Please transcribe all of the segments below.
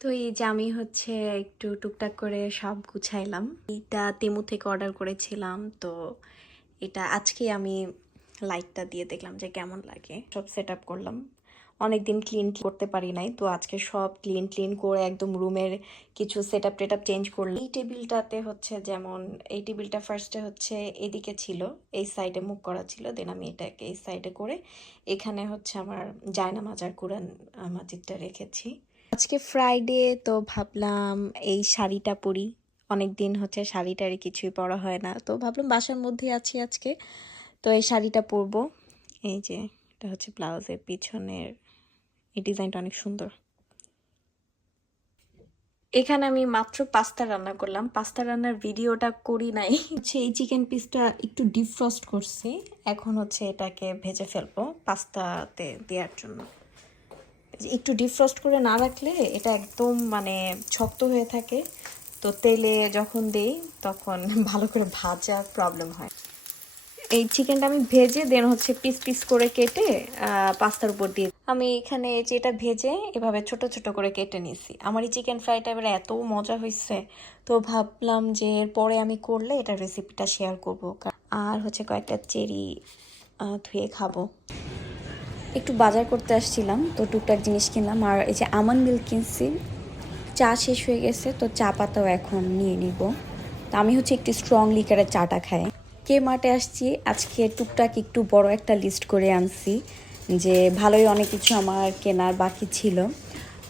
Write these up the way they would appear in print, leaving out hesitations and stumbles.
তো এই যে আমি হচ্ছে একটু টুকটাক করে সব গুছাইলাম। এইটা তেমু থেকে অর্ডার করেছিলাম, তো এটা আজকে আমি লাইটটা দিয়ে দেখলাম যে কেমন লাগে। সব সেট আপ করলাম, অনেকদিন ক্লিন করতে পারি নাই, তো আজকে সব ক্লিন করে একদম রুমের কিছু set up TET up change করলাম। এই টেবিলটাতে হচ্ছে যেমন এই টেবিলটা ফার্স্টে হচ্ছে এদিকে ছিল, এই সাইডে মুভ করা ছিল, দেন আমি এটাকে এই সাইডে করে এখানে হচ্ছে আমার জায়নামাজ আর কোরআন মাজিদটা রেখেছি। আজকে ফ্রাইডে, তো ভাবলাম এই শাড়িটা পরি। অনেক দিন হচ্ছে শাড়ি টাড়ি কিছুই পরা হয় না, তো ভাবলাম বাসার মধ্যে আছি আজকে, তো এই শাড়িটা পরবো। এই যে এটা হচ্ছে ব্লাউজের পিছনের, এই ডিজাইনটা অনেক সুন্দর। এখানে আমি মাত্র পাস্তা রান্না করলাম, পাস্তা রান্নার ভিডিওটা করি নাই। হচ্ছে এই চিকেন পিসটা একটু ডিফ্রস্ট করছি, এখন হচ্ছে এটাকে ভেজে ফেলবো পাস্তাতে দেওয়ার জন্য। একটু ডিফ্রস্ট করে না রাখলে এটা একদম মানে শক্ত হয়ে থাকে, তো তেলে যখন দেই তখন ভালো করে ভাজার প্রবলেম হয়। এই চিকেনটা আমি ভেজে দেন হচ্ছে পিস পিস করে কেটে পাস্তার উপর দিয়ে আমি এখানে যেটা ভেজে এভাবে ছোট ছোট করে কেটে নিয়েছি। আমার এই চিকেন ফ্রাইটা এবার এত মজা হয়েছে, তো ভাবলাম যে এরপরে আমি করলে এটা রেসিপিটা শেয়ার করব। আর হচ্ছে কয়েকটা চেরি ধুয়ে খাবো। একটু বাজার করতে আসছিলাম, তো টুকটাক জিনিস কিনলাম। আর এই যে আমন্ড মিল্ক কিনছি, চা শেষ হয়ে গেছে, তো চা পাতাও এখন নিয়ে নিব। তো আমি হচ্ছে একটু স্ট্রং লিকারের চাটা খাই। কে মার্টে আসছি আজকে, টুকটাক একটু বড় একটা লিস্ট করে আনছি, যে ভালোই অনেক কিছু আমার কেনার বাকি ছিল।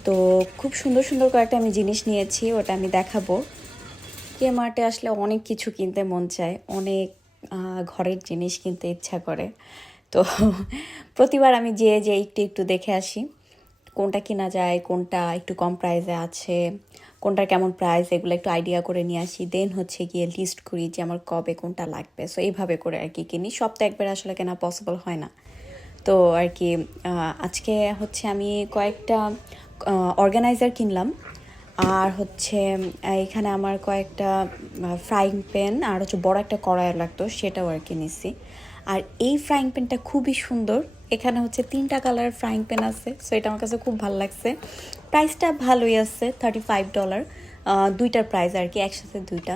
তো খুব সুন্দর সুন্দর কয়েকটা আমি জিনিস নিয়েছি, ওটা আমি দেখাবো। কে মার্টে আসলে অনেক কিছু কিনতে মন চায়, অনেক ঘরের জিনিস কিনতে ইচ্ছা করে। তো প্রতিবার আমি যেয়ে যে একটু একটু দেখে আসি কোনটা কেনা যায়, কোনটা একটু কম প্রাইসে আছে, কোনটার কেমন প্রাইস, এগুলো একটু আইডিয়া করে নিয়ে আসি। দেন হচ্ছে গিয়ে লিস্ট করি যে আমার কবে কোনটা লাগবে। সো এইভাবে করে আর কি কিনি। সব তো একবার আসলে কেনা পসিবল হয় না। তো আর কি আজকে হচ্ছে আমি কয়েকটা অর্গানাইজার কিনলাম। আর হচ্ছে এখানে আমার কয়েকটা ফ্রাইং প্যান আর হচ্ছে বড় একটা কড়াই লাগতো, সেটাও আর কি নিছি। আর এই ফ্রাইং প্যানটা খুবই সুন্দর, এখানে হচ্ছে 3টা কালার ফ্রাইং প্যান আছে, সো এটা আমার কাছে খুব ভালো লাগছে। প্রাইসটা ভালোই আছে, $35। দুইটার প্রাইস আর কি, একসাথে দুইটা।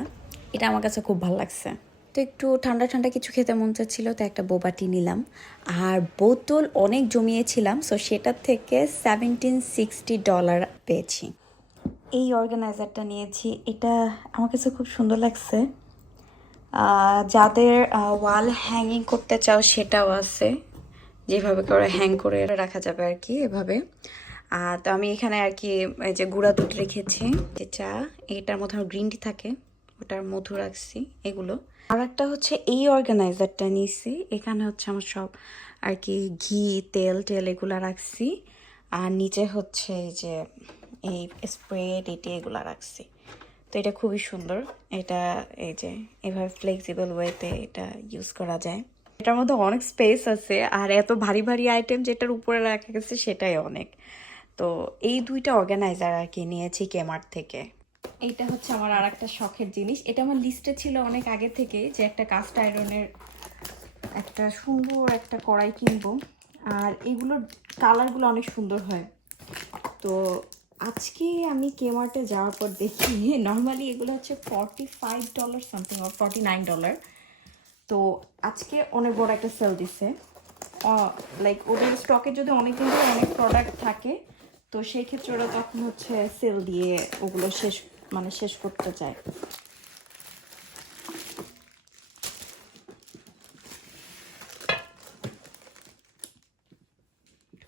এটা আমার কাছে খুব ভালো লাগছে। তো একটু ঠান্ডা ঠান্ডা কিছু খেতে মন চাচ্ছিল, তো একটা বোবাটি নিলাম। আর বোতল অনেক জমিয়েছিলাম, সো সেটার থেকে $1760 পেয়েছি। এই অর্গানাইজারটা নিয়েছি, এটা আমার কাছে খুব সুন্দর লাগছে। যাদের ওয়াল হ্যাঙ্গিং করতে চাও সেটাও আছে, যেভাবে করে হ্যাং করে রাখা যাবে আর কি, এভাবে। তো আমি এখানে আর কি এই যে গুঁড়া দুধ রেখেছি, যে চা, এটার মধ্যে গ্রিন টি থাকে, ওটার মধু রাখছি, এগুলো। আর একটা হচ্ছে এই অর্গানাইজারটা নিয়েছি, এখানে হচ্ছে আমার সব আর কি ঘি তেল টেল এগুলো রাখছি। আর নিচে হচ্ছে এই যে এই স্প্রে টেটে এগুলো রাখছি। তো এটা খুবই সুন্দর, এটা এই যে এভাবে ফ্লেক্সিবল ওয়েতে এটা ইউজ করা যায়। এটার মধ্যে অনেক স্পেস আছে, আর এত ভারী ভারী আইটেম যেটার উপরে রাখা গেছে সেটাই অনেক। তো এই দুইটা অর্গানাইজার আর কি নিয়েছি কেমার্ট থেকে। এইটা হচ্ছে আমার আর একটা শখের জিনিস, এটা আমার লিস্টে ছিল অনেক আগে থেকে, যে একটা কাস্ট আয়রনের একটা সুন্দর একটা কড়াই কিনবো। আর এগুলোর কালারগুলো অনেক সুন্দর হয়। তো আজকে আমি কেমার্টে যাওয়ার পর দেখি নর্মালি এগুলো হচ্ছে $45 সামথিং আর $49। তো আজকে অনেক বড় একটা সেল দিছে, লাইক ওদের স্টকে যদি অনেক দিন ধরে অনেক প্রোডাক্ট থাকে, তো সেই ক্ষেত্রে ওরা তখন হচ্ছে সেল দিয়ে ওগুলো শেষ করতে চায়।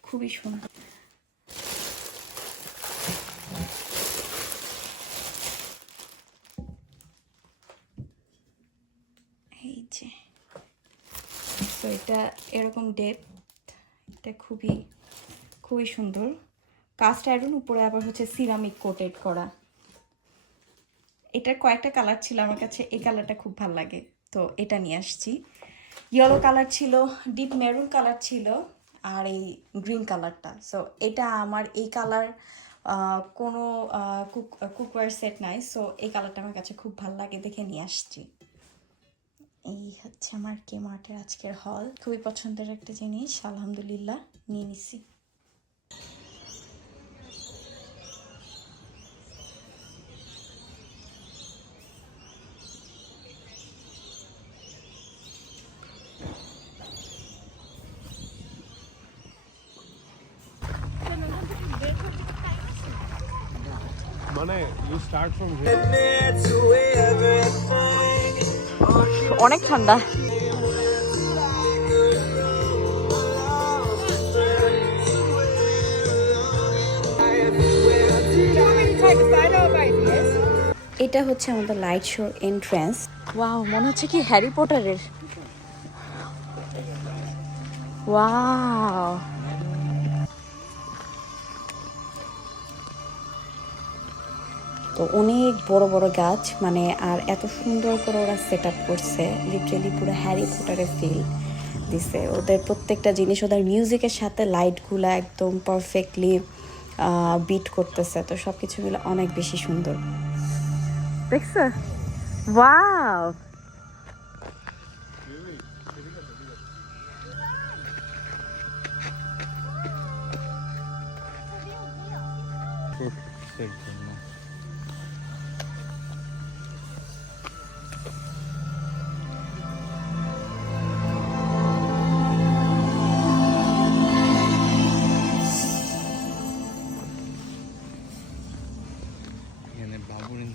খুবই সুন্দর। এই যে, তো এটা এরকম ডেপথ, এটা খুবই খুবই সুন্দর। কাস্ট আয়রন, উপরে আবার হচ্ছে সিরামিক কোটেড করা। এটার কয়েকটা কালার ছিল আমার কাছে, এই কালারটা খুব ভালো লাগে, তো এটা নিয়ে আসছি। ইয়েলো কালার ছিল, ডিপ মেরুন কালার ছিল, আর এই গ্রিন কালারটা। সো এটা আমার এই কালার কোনো কুকওয়্যার সেট নাই, সো এই কালারটা আমার কাছে খুব ভালো লাগে দেখে নিয়ে আসছি। এই হচ্ছে আমার কেমার্টের আজকের হল, খুবই পছন্দের একটা জিনিস, আলহামদুলিল্লাহ নিয়ে নিছি। মানে you start from অনেক ঠান্ডা। এটা হচ্ছে আমাদের লাইট শোর এন্ট্রান্স। ওয়াও, মনে হচ্ছে কি হ্যারি পটারের। ওয়াও, তো অনেক বড় বড় গাছ, মানে আর এত সুন্দর করে ওরা সেট আপ করছে, লিটারেলি পুরো হ্যারি পটারের ফিল দিছে। ওদের প্রত্যেকটা জিনিস, ওদের মিউজিকের সাথে লাইটগুলো একদম পারফেক্টলি বিট করতেছে, তো সব কিছু মিলে অনেক বেশি সুন্দর। দেখছো? ওয়াও, এখানে বাবুরিন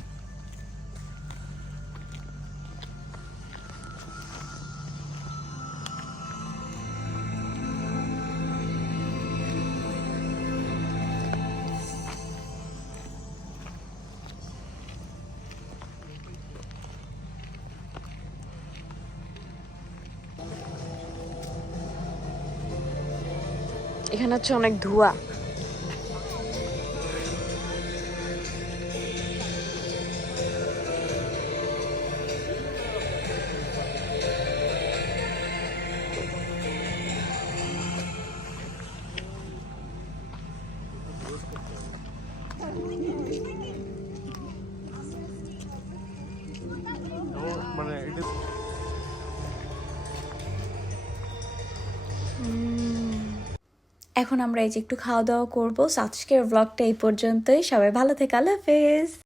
এখানে হচ্ছে অনেক ধোঁয়া। মানে এটা এখন আমরা এই যে একটু খাওয়া দাওয়া করবো। আজকের ব্লগটা এই পর্যন্তই। সবাই ভালো থেকে, আল্লাহ হাফেজ।